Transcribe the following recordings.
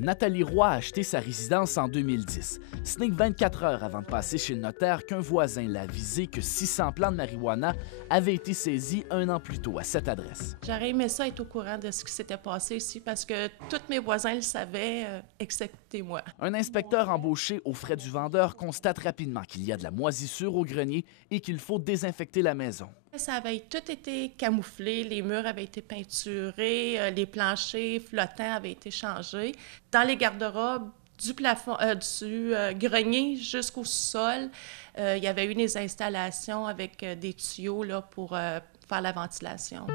Nathalie Roy a acheté sa résidence en 2010. Ce n'est que 24 heures avant de passer chez le notaire qu'un voisin l'a avisé que 600 plants de marijuana avaient été saisis un an plus tôt à cette adresse. J'aurais aimé ça être au courant de ce qui s'était passé ici parce que tous mes voisins le savaient, excepté moi. Un inspecteur embauché aux frais du vendeur constate rapidement qu'il y a de la moisissure au grenier et qu'il faut désinfecter la maison. Ça avait tout été camouflé, les murs avaient été peinturés, les planchers flottants avaient été changés. Dans les garde-robes, du plafond, du grenier jusqu'au sol, il y avait eu des installations avec des tuyaux là, pour faire la ventilation.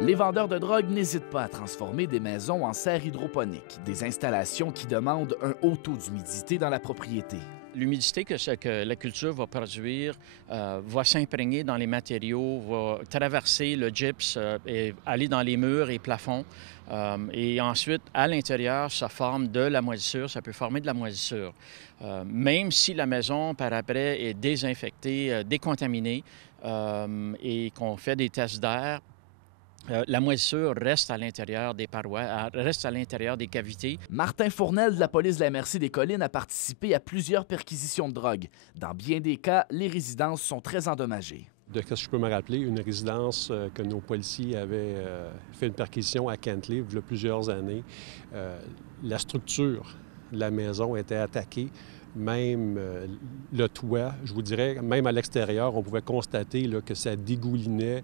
Les vendeurs de drogue n'hésitent pas à transformer des maisons en serres hydroponiques, des installations qui demandent un haut taux d'humidité dans la propriété. L'humidité que la culture va produire va s'imprégner dans les matériaux, va traverser le gypse et aller dans les murs et plafonds. Et ensuite, à l'intérieur, ça forme de la moisissure, ça peut former de la moisissure. Même si la maison, par après, est désinfectée, décontaminée et qu'on fait des tests d'air, la moisissure reste à l'intérieur des parois, reste à l'intérieur des cavités. Martin Fournel de la police de la MRC-des-Collines a participé à plusieurs perquisitions de drogue. Dans bien des cas, les résidences sont très endommagées. De ce que je peux me rappeler, une résidence que nos policiers avaient fait une perquisition à Kentley il y a plusieurs années. La structure de la maison était attaquée. Même le toit, je vous dirais, même à l'extérieur, on pouvait constater là, que ça dégoulinait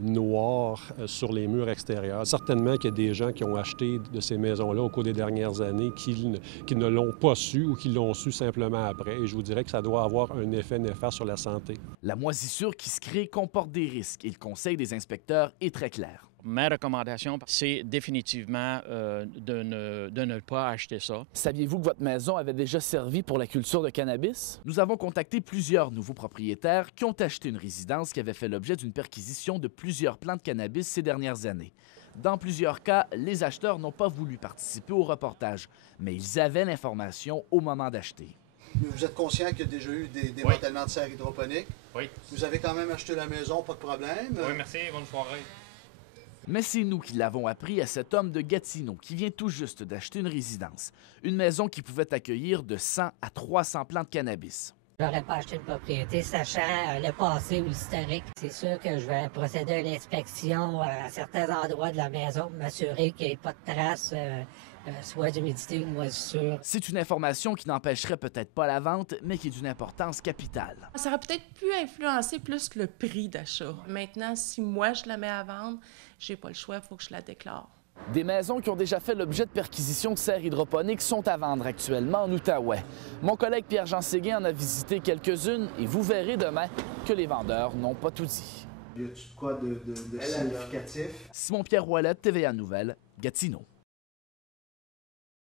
noir sur les murs extérieurs. Certainement qu'il y a des gens qui ont acheté de ces maisons-là au cours des dernières années qui ne l'ont pas su ou qui l'ont su simplement après. Et je vous dirais que ça doit avoir un effet néfaste sur la santé. La moisissure qui se crée comporte des risques et le conseil des inspecteurs est très clair. Ma recommandation, c'est définitivement de ne pas acheter ça. Saviez-vous que votre maison avait déjà servi pour la culture de cannabis? Nous avons contacté plusieurs nouveaux propriétaires qui ont acheté une résidence qui avait fait l'objet d'une perquisition de plusieurs plants de cannabis ces dernières années. Dans plusieurs cas, les acheteurs n'ont pas voulu participer au reportage, mais ils avaient l'information au moment d'acheter. Vous êtes conscient qu'il y a déjà eu des démantèlements de serres hydroponiques? Oui. Vous avez quand même acheté la maison, pas de problème? Oui, merci, bonne soirée. Mais c'est nous qui l'avons appris à cet homme de Gatineau qui vient tout juste d'acheter une résidence. Une maison qui pouvait accueillir de 100 à 300 plants de cannabis. Je n'aurais pas acheté une propriété sachant le passé ou l'historique. C'est sûr que je vais procéder à l'inspection à certains endroits de la maison, m'assurer qu'il n'y ait pas de traces, soit d'humidité ou de moisissure. C'est une information qui n'empêcherait peut-être pas la vente, mais qui est d'une importance capitale. Ça aurait peut-être pu influencer plus que le prix d'achat. Maintenant, si moi je la mets à vendre, j'ai pas le choix, il faut que je la déclare. Des maisons qui ont déjà fait l'objet de perquisitions de serres hydroponiques sont à vendre actuellement en Outaouais. Mon collègue Pierre-Jean Séguin en a visité quelques-unes et vous verrez demain que les vendeurs n'ont pas tout dit. Y a-t-il quoi de significatif? Simon-Pierre Ouellet, TVA Nouvelles, Gatineau.